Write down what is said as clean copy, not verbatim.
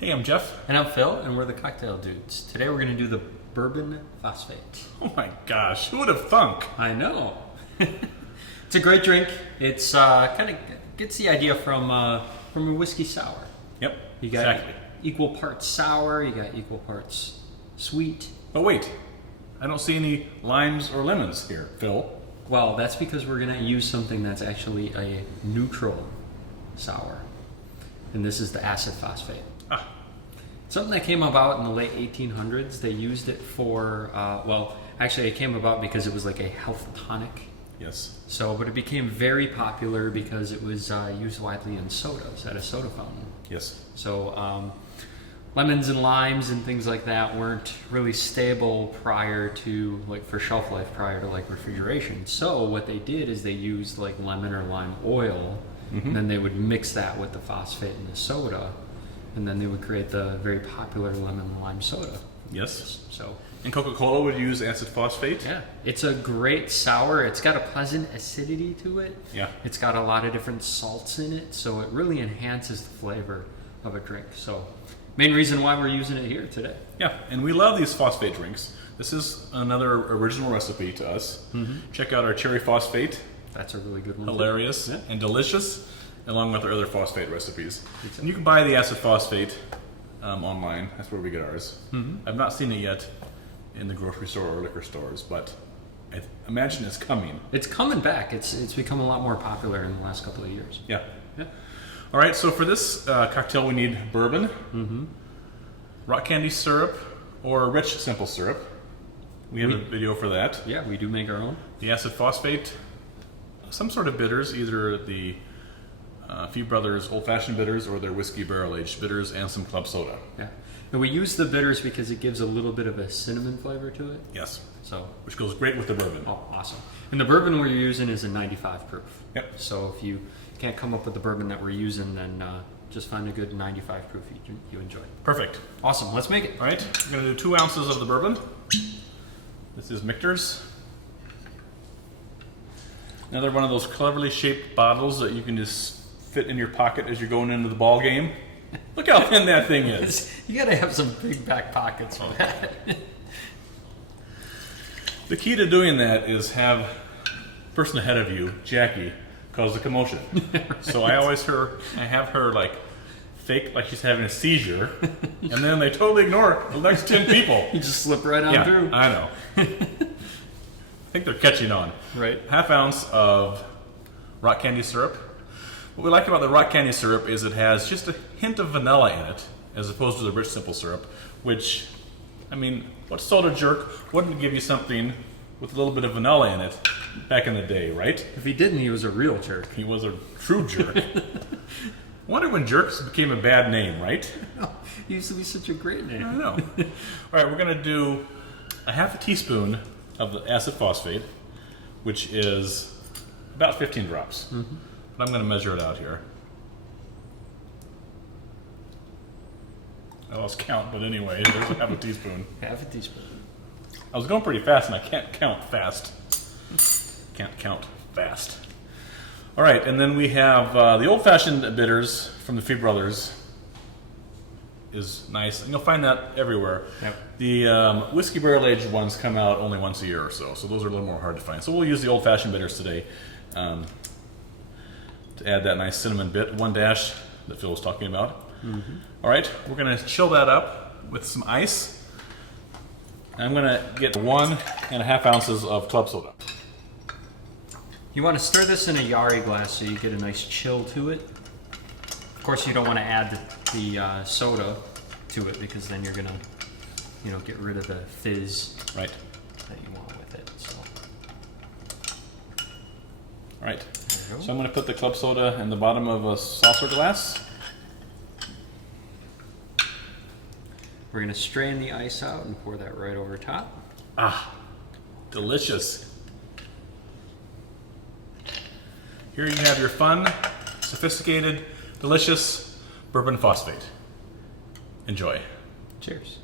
Hey, I'm Jeff. And I'm Phil, and we're the Cocktail Dudes. Today we're going to do the Bourbon Phosphate. Oh my gosh, who would have thunk? I know. It's a great drink. It's kind of gets the idea from a whiskey sour. Yep, You got exactly. equal parts sour, you got equal parts sweet. But wait, I don't see any limes or lemons here, Phil. Well, that's because we're going to use something that's actually a neutral sour. And this is the acid phosphate. Ah, Something that came about in the late 1800s. They used it for, well, actually it came about because it was like a health tonic. yes. So, but it became very popular because it was used widely in sodas at a soda fountain. Yes. So, lemons and limes and things like that weren't really stable prior to, like, for shelf life prior to, like, refrigeration. So, what they did is they used, like, lemon or lime oil, and then they would mix that with the phosphate in the soda, and then they would create the very popular lemon and lime soda. Yes. So, And Coca-Cola would use acid phosphate? yeah, it's a great sour. It's got a pleasant acidity to it. Yeah. It's got a lot of different salts in it, so it really enhances the flavor of a drink. So, main reason why we're using it here today. Yeah, and we love these phosphate drinks. This is another original recipe to us. Check out our cherry phosphate. That's a really good one. too. Hilarious Yeah. and delicious, along with our other phosphate recipes. And you can buy the acid phosphate online. That's where we get ours. I've not seen it yet in the grocery store or liquor stores, but I imagine it's coming. It's coming back. It's become a lot more popular in the last couple of years. Yeah. Yeah. All right, so for this cocktail, we need bourbon, rock candy syrup, or rich simple syrup. We have a video for that. Yeah, we do make our own. The acid phosphate, some sort of bitters, either the Few Brothers old-fashioned bitters or their whiskey barrel-aged bitters, and some club soda. Yeah. And we use the bitters because it gives a little bit of a cinnamon flavor to it. Yes, So, which goes great with the bourbon. oh, awesome. And the bourbon we're using is a 95 proof. Yep. So if you can't come up with the bourbon that we're using, then just find a good 95 proof you enjoy. Perfect. Awesome. Let's make it. All right, we're going to do 2 ounces of the bourbon. This is Michter's. Another one of those cleverly shaped bottles that you can just fit in your pocket as you're going into the ball game. Look how thin that thing is. You gotta have some big back pockets for that. The key to doing that is have the person ahead of you, Jackie, cause a commotion. So I have her like fake like she's having a seizure, and then they totally ignore the next 10 people. You just slip right on Yeah, through. I know. I think they're catching on. Right. Half ounce of rock candy syrup. What we like about the rock candy syrup is it has just a hint of vanilla in it, as opposed to the rich simple syrup, which, I mean, what soda jerk wouldn't give you something with a little bit of vanilla in it back in the day, right? If he didn't, he was a real jerk. He was a true jerk. Wonder when jerks became a bad name, right? He used to be such a great name. I don't know. All right, we're going to do a half a teaspoon of the acid phosphate, which is about 15 drops. But I'm going to measure it out here. I lost count, but anyway, there's a half a teaspoon. Half a teaspoon. I was going pretty fast, and I can't count fast. Can't count fast. All right, and then we have the old-fashioned bitters from the Few Brothers. Is nice, and you'll find that everywhere. Yep. The whiskey barrel-aged ones come out only once a year or so those are a little more hard to find. So we'll use the old-fashioned bitters today to add that nice cinnamon bit, 1 dash that Phil was talking about. All right, we're going to chill that up with some ice. I'm going to get 1.5 ounces of club soda. You want to stir this in a Yari glass so you get a nice chill to it. Of course, you don't want to add the soda to it because then you're gonna, get rid of the fizz Right. that you want with it. So, All right. there you go. So I'm going to put the club soda in the bottom of a saucer glass. We're gonna strain the ice out and pour that right over top. Ah, delicious. Here you have your fun, sophisticated, delicious bourbon phosphate. Enjoy. Cheers.